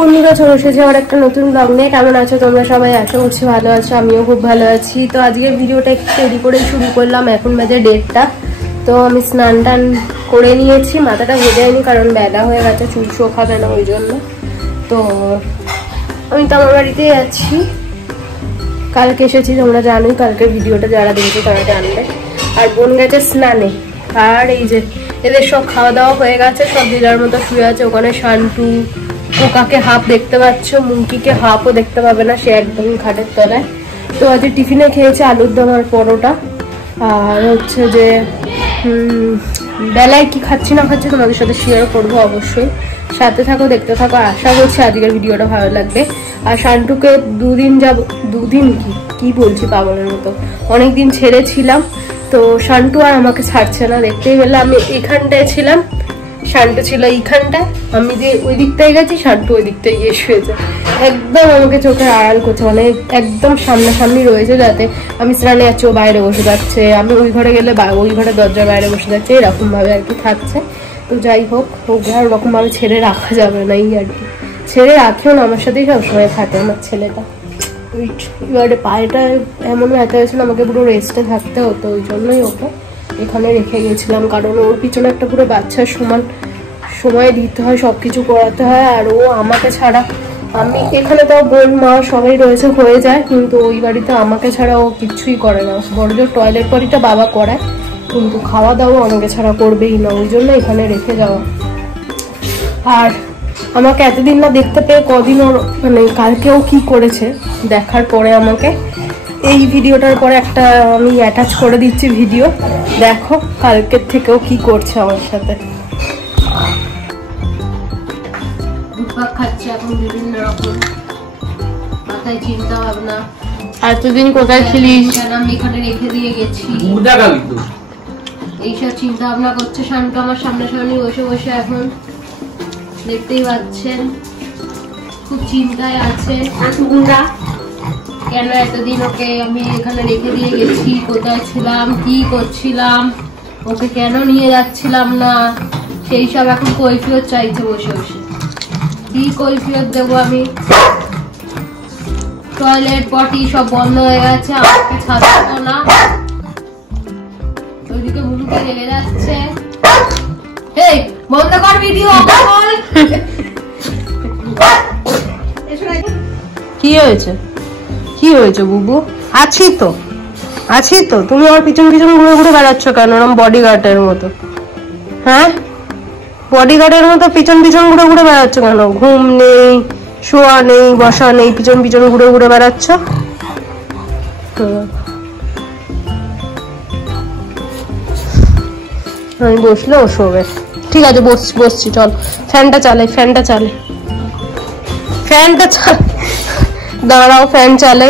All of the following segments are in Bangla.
বন্ধুরা, চলে এসেছি আবার একটা নতুন ব্লগ নিয়ে। কেমন আছো তোমরা সবাই? আশা করছি ভালো আছো, আমিও খুব ভালো আছি। তো আজকের ভিডিওটা একটু দেরি করে শুরু করলাম, এখন বাজে 1:30টা। তো আমি স্নান টান করে নিয়েছি, মাথাটা ভেজাইনি কারণ বেলা হয়ে গেছে, চুল শোকাবে না ওই জন্য। তো আমি তো আমার বাড়িতেই আছি, কালকে এসেছি, তোমরা জানোই, কালকের ভিডিওটা যারা দেখেছো তারা জানবে। আর বোন গেছে স্নানে, আর এই যে এদের সব খাওয়া দাওয়া হয়ে গেছে, সব দিদার মতো শুয়ে আছে। ওখানে শান্টু পোকাকে হাফ দেখতে পাচ্ছ, মুঙ্কিকে হাফও দেখতে পাবে না, সে একদমই খাটের তলায়। তো আজ টিফিনে খেয়েছে আলুর দম আর পরোটা। আর হচ্ছে যে বেলায় কি খাচ্ছি না খাচ্ছি তোমাদের সাথে শেয়ার করবো অবশ্যই, সাথে থাকো, দেখতে থাকো। আশা করছি আজকের ভিডিওটা ভালো লাগবে। আর শান্টুকে দুদিন কি বলছি পাগলের মতো, অনেকদিন ছেড়েছিলাম, তো শান্টু আর আমাকে ছাড়ছে না। দেখতেই পেলে আমি এখানটায় ছিলাম, শান্টু ছিল এইখানটায়, আমি যে ওই দিকটায় গেছি, শান্টু ওই দিকটায় গিয়ে শুয়েছে, একদম আমাকে চোখে আড়াল করছে, মানে একদম সামনাসামনি রয়েছে, যাতে আমি স্নানে যাচ্ছি ও বাইরে বসে যাচ্ছে, আমি ওই ঘরে গেলে ওই ঘরে দরজার বাইরে বসে যাচ্ছে, এরকম ভাবে আর কি থাকছে। তো যাই হোক, ওকে আর ওরকম ভাবে ছেড়ে রাখা যাবে না, এই আর কি। ছেড়ে রাখেও না, আমার সাথেই সবসময় থাকে আমার ছেলেটা। এবারে পায়েটা এমন ব্যথা হয়েছিল, আমাকে পুরো রেস্টে থাকতে হতো, ওই জন্যই ওকে এখানে রেখে গেছিলাম, কারণ ওর পিছনে একটা পুরো বাচ্চার সমান সময় দিতে হয়, সবকিছু করাতে হয়। আর ও আমাকে ছাড়া, আমি এখানে তো বোন মা সবাই রয়েছে, হয়ে যায়, কিন্তু ওই বাড়িতে আমাকে ছাড়া ও কিচ্ছুই করে না। বড় জোর টয়লেট পটিটা বাবা করায়, কিন্তু খাওয়া দাওয়া আমাকে ছাড়া করবেই না, ওই জন্য এখানে রেখে যাওয়া। আর আমাকে এতদিন না দেখতে পেয়ে কদিন ওর মানে কালকেও কি করেছে দেখার পরে, আমাকে এই ভিডিওটার পরে একটা আমি অ্যাটাচ করে দিচ্ছি ভিডিও, দেখো কালকের থেকেও কি করছে আমার সাথে। খাচ্ছে এখন বিভিন্ন রকম, মাথায় চিন্তা ভাবনা, এতদিন কোথায় ছিলিস, আমি এখানে রেখে দিয়ে গেছি, এইসব চিন্তা ভাবনা করছে। শান্ত আমার সামনাসামনি বসে বসে এখন দেখতেই পাচ্ছেন, খুব চিন্তায় আছে কেন এতদিন ওকে আমি এখানে রেখে দিয়ে গেছি, কোথায় ছিলাম, কি করছিলাম, ওকে কেন নিয়ে যাচ্ছিলাম না, সেই সব এখন কৈফিয়ত চাইছে বসে বসে। কি কৈফিয়ত দেবো আমি? টয়লেট পটি সব বন্ধ হয়ে গেছে, আমাকে ছাড়তো না, ওইদিকে মুখে লেগে যাচ্ছে। এই বন্ধ কর ভিডিও। কি হয়েছে, কি হয়েছে বুবু? আছি তো, তুমি আমার পিছন পিছন ঘুরে ঘুরে বেড়াচ্ছ কেন ওরকম বডিগার্ডের মতো? হ্যাঁ, বডিগার্ডের মতো পিছন পিছন ঘুরে ঘুরে বেড়াচ্ছ কেন? ঘুম নেই, শোয়া নেই, বসা নেই, পিছন পিছন ঘুরে ঘুরে বেড়াচ্ছ। আমি বসলে ও শোবে, ঠিক আছে বসছি, চল ফ্যানটা চালে, দাঁড়াও, ফ্যান চালে।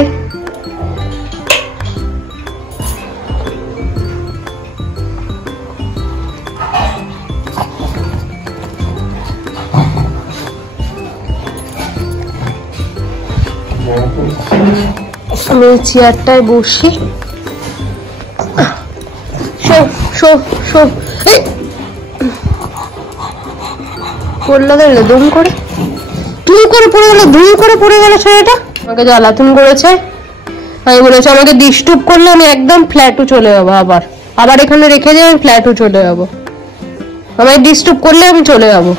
আমি চেয়ারটায় বসি, পড়লো দেখলে, দুম করে পড়ে গেল ছেলেটা, আমাকে জ্বালাতন করেছে। আমি বলেছি আমাকে ডিস্টার্ব করলে আমি একদম ফ্ল্যাটও চলে যাবো, আবার এখানে রেখে দিয়ে আমি ফ্ল্যাটও চলে যাবো, আমায় ডিস্টার্ব করলে আমি চলে যাবো।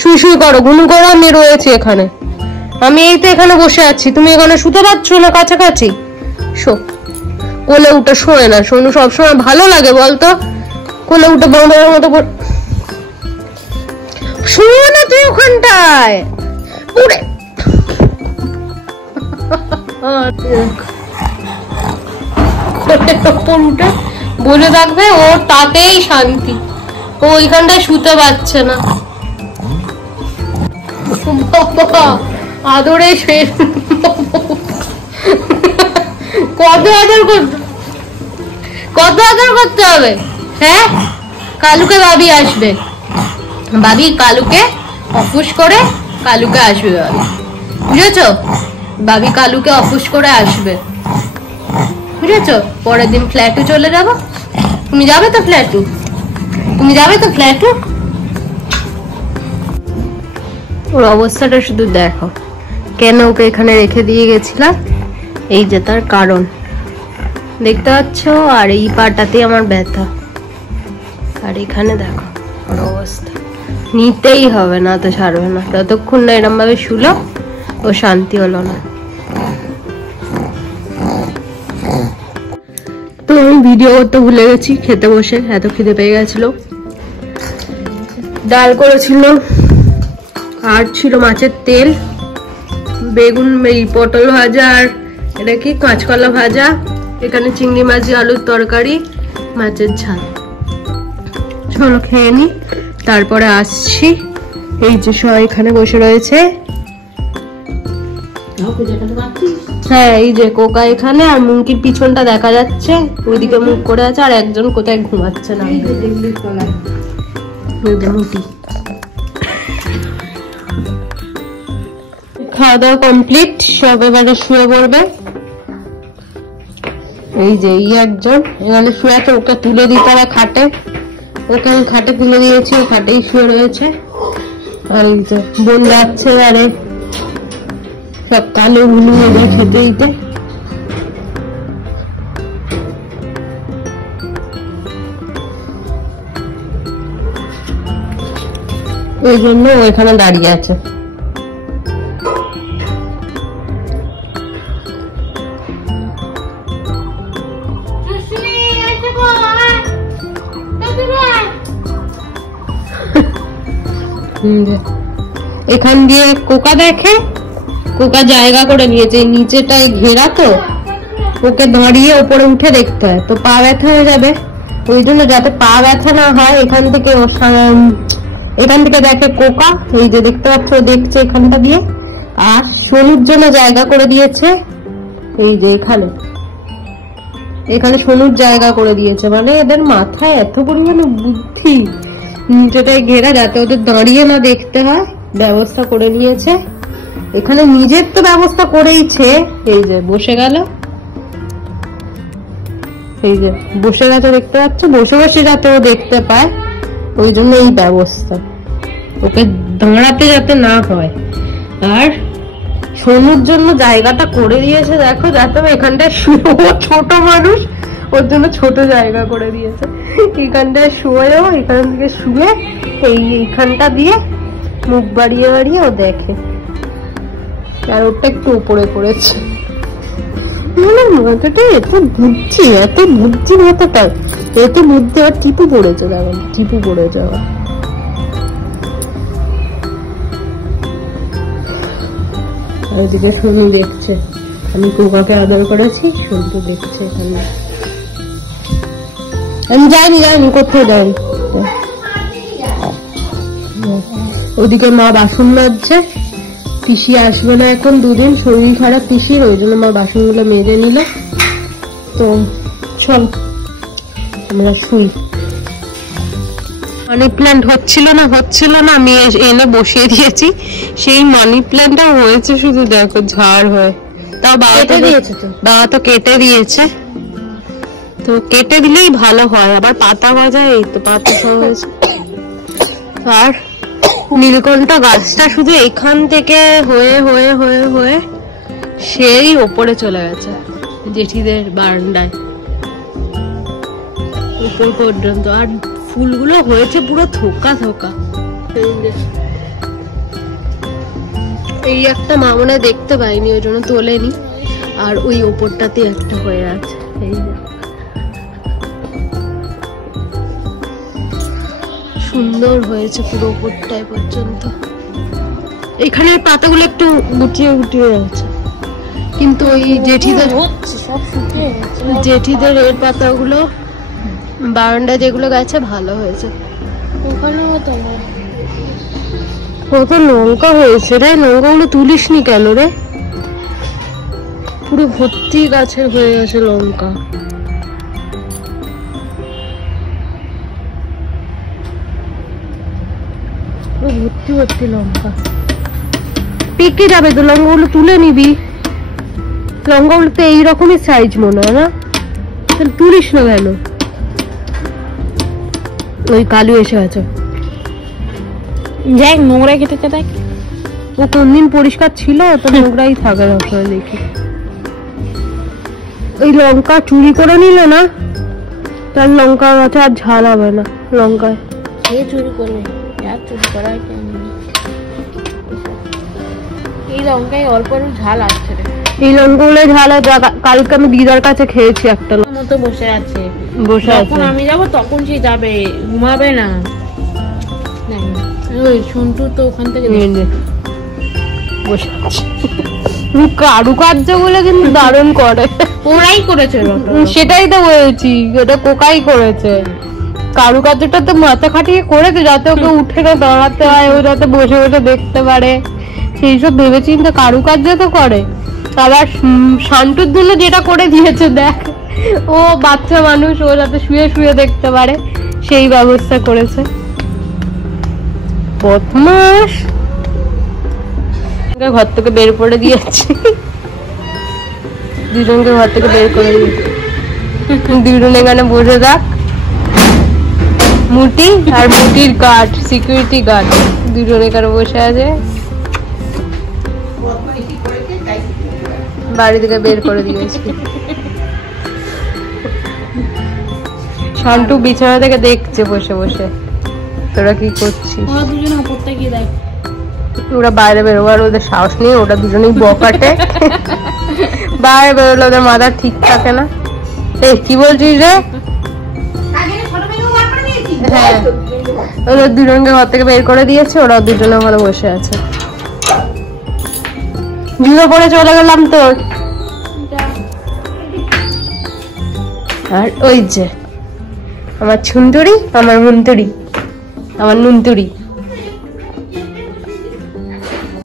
শুই করো, ঘুম করো, আমি রয়েছি এখানে, আমি এই তো এখানে বসে আছি, তুমি এখানে শুতে পারছো না কাছাকাছি? কোলে উঠে শোয় না, সোনু সবসময় ভালো লাগে বলতো, কোলে উঠে বাঁধার মতো শোয় না, তুই ওখানটায় উঠে বসে থাকবে, ওর তাতেই শান্তি, ও ওইখানটায় শুতে পারছে না। আদরে শেষ, কত আদর করতে হবে? হ্যাঁ, কালুকে বাবি আসবে, কালুকে অপুষ করে কালুকে আসবে বাবি, বুঝেছো? বাবি কালুকে অপুষ করে আসবে, বুঝেছো? পরের দিন ফ্ল্যাটে চলে যাবো। তুমি যাবে তো ফ্ল্যাটু? ওর অবস্থাটা শুধু দেখো, কেন ওকে এখানে রেখে দিয়ে গেছিলাম, এই যে তার কারণ দেখতে পাচ্ছ। আর এই পাটাতে আমার ব্যথা, আর এখানে দেখো ওর অবস্থা। নিতেই হবে, না তো ছাড়বে না। যতক্ষণ না এরম ভাবে শুলো ও শান্তি হলো না। তো আমি ভিডিও করতে ভুলে গেছি, খেতে বসে এত খিদে পেয়ে গেছিল। ডাল করেছিল, আর ছিল মাছের তেল, বেগুন, এই পটল ভাজা, আর এটা কি কাঁচকলা ভাজা, এখানে চিংড়ি মাছ আলুর তরকারি, মাছের ঝাল। চলো খেয়ে নি, তারপরে আসছি। এই যে সবাই এখানে বসে রয়েছে। হ্যাঁ, এই যে কোকা এখানে, আর মুঙ্কির পিছনটা দেখা যাচ্ছে, ওইদিকে মুখ করে আছে, আর একজন কোথায় ঘুমাচ্ছে না। খাওয়া দাওয়া কমপ্লিট, সব এবারে শুয়ে পড়বে। এই যে এই একজন এখানে শুয়ে আছে, ওকে তুলে দিতে হবে খাটে। ওকে আমি খাটে তুলে দিয়েছি, ও খাটেই শুয়ে রয়েছে। আর এই যে বোন যাচ্ছে, আরে সব কালো গুলো খেতে দিতে। ওই জন্য ও এখানে দাঁড়িয়ে আছে। এখান দিয়ে কোকা দেখে, কোকা জায়গা করে নিয়েছে, নিচেটায় ঘেরা তো, ওকে দাঁড়িয়ে উপরে উঠে দেখতে হয়, তো পা ব্যথা হয়ে যাবে। ওই জন্য যাতে পা ব্যথা না হয়, এখান থেকে দেখে কোকা। এই যে দেখতে পাচ্ছ, দেখছে এখানটা দিয়ে। আর সোনুর জন্য জায়গা করে দিয়েছে, এই যে এখানে সোনুর জায়গা করে দিয়েছে। মানে এদের মাথায় এত পরিমাণে বুদ্ধি, নিচেটায় ঘেরা যাতে ওদের দাঁড়িয়ে না দেখতে হয়, ব্যবস্থা করে নিয়েছে। এখানে নিজের তো ব্যবস্থা করেইছে। এই যে বসে গেল, এই যে বসে গেছে, দেখতে পাচ্ছ, বসে বসে যাতে ও দেখতে পায়, ওই জন্য এই ব্যবস্থা, ওকে দাঁড়াতে যাতে না হয়। আর সোনুর জন্য জায়গাটা করে দিয়েছে, দেখো, যাতে এখানটায় শুয়ে, ছোট মানুষ, ওর জন্য ছোট জায়গা করে দিয়েছে। এখানটায় শুয়েও, এখান থেকে শুয়ে এইখানটা দিয়ে মুখ বাড়িয়ে বাড়িয়ে ও দেখে। আর ওটা একটু উপরে করেছে। মাথাটা এত বুদ্ধি মাথাটা, এত বুদ্ধি। আর টিপু পড়েছে, দেখো টিপু পড়ে যাওয়া। ওইদিকে সোনু দেখছে, আমি কোকাকে আদর করেছি, সোনু দেখছে এখানে। আমি যাইনি, কোথাও যাইনি। ওদিকে মা বাসন মাজছে, পিসি আসবে না এখন, দুদিন শরীর খারাপ পিসির, ওই জন্য মা বাসনগুলো মেজে নিল। তো চল আমরা শুই। মানি প্ল্যান্ট হচ্ছিল না, আমি এনে বসিয়ে দিয়েছি। সেই মানি প্ল্যান্টটা হয়েছে শুধু দেখো ঝাড় হয়ে। তাও বাবা তো কেটে দিয়েছে, তো কেটে দিলেই ভালো হয়। আবার পাতা গজায়, এই তো পাতা সব হয়েছে। আর নীলকণ্ঠ গাছটা শুধু এখান থেকে হয়ে হয়ে হয়ে হয়ে সেই ওপরে চলে গেছে, জেঠিদের বারান্দায় উপর পর্যন্ত। আর ফুলগুলো হয়েছে পুরো থোকা থোকা। এই একটা মামনে দেখতে পাইনি, ওই জন্য তোলেনি। আর ওই ওপরটাতে একটা হয়ে আছে, এই সুন্দর হয়েছে পুরো ওপরটায় পর্যন্ত। এখানে পাতাগুলো একটু গুটিয়ে গুটিয়ে আছে, কিন্তু ওই জেঠিদের এর পাতাগুলো বারান্দায় যেগুলো গেছে ভালো হয়েছে। কত লঙ্কা হয়েছে রে, লঙ্কাগুলো তুলিসনি কেন রে? পুরো ভর্তি গাছের হয়ে গেছে লঙ্কা। ভর্তি ভর্তি লঙ্কা পেকে যাবে তো, লঙ্কাগুলো তুলে নিবি। লঙ্কাগুলো তো এইরকমই সাইজ মনে হয় না, তুলিস না কেন? ওই কালু এসে গেছে, দেখ নোংরা কেটেছে, দেখ ও কোনদিন পরিষ্কার ছিল তো নোংরাই থাকে সবসময় দেখি। ওই লঙ্কা চুরি করে নিলে না তার লঙ্কা গাছে আর ঝাল হবে না। লঙ্কায় কে চুরি করবে? আর চুরি করা কেন? এই লঙ্কায় অল্প ঝাল আসছে রে। এই লঙ্কাগুলো ঝাল হয়। কালকে আমি দিদার কাছে খেয়েছি একটা মতো বসে আছে বসে আছে। যখন আমি যাবো তখন সে যাবে, ঘুমাবে না। ওই সন্টু তো ওখান থেকে বসে আছে। কারুকার্য বলে কিন্তু দারুণ করে। ওরাই করেছে সেটাই তো বলছি, ওটা কোকাই করেছে। কারুকার্যটা তো মাথা খাটিয়ে করেছে যাতে ওকে উঠে না দাঁড়াতে হয়, ও যাতে বসে বসে দেখতে পারে, সেই সব ভেবেচিন্তে কারুকার্য তো করে। আবার শান্তুর জন্য যেটা করে দিয়েছে দেখ, ও বাচ্চা মানুষ, ও যাতে শুয়ে শুয়ে দেখতে পারে সেই ব্যবস্থা করেছে। বদমাস। ঘর থেকে বের করে দিয়েছি, দুজনকে ঘর থেকে বের করে দিয়েছি। দুজন এখানে বসে থাক, মুটি আর মুটির গার্ড, সিকিউরিটি গার্ড দুজন এখানে বসে আছে। বাড়ি থেকে বের করে দিয়েছি। শান্টু বিছানা থেকে দেখছে বসে বসে তোরা কি করছিস। ওরা বাইরে বেরোবার ওদের সাহস নেই, ওরা দুজনেই বকাটে। বাইরে বেরোলে ওদের মাথা ঠিক থাকে না। এই কি বলছিস রে? হ্যাঁ, ওরা দুজনকে ঘর থেকে বের করে দিয়েছে, ওরা দুজনে ওখানে বসে আছে। জুতো পরে চলে গেলাম তোর। আর ওই যে আমার ছুনতুরি, আমার মুনতুরি, আমার নুনতুরি।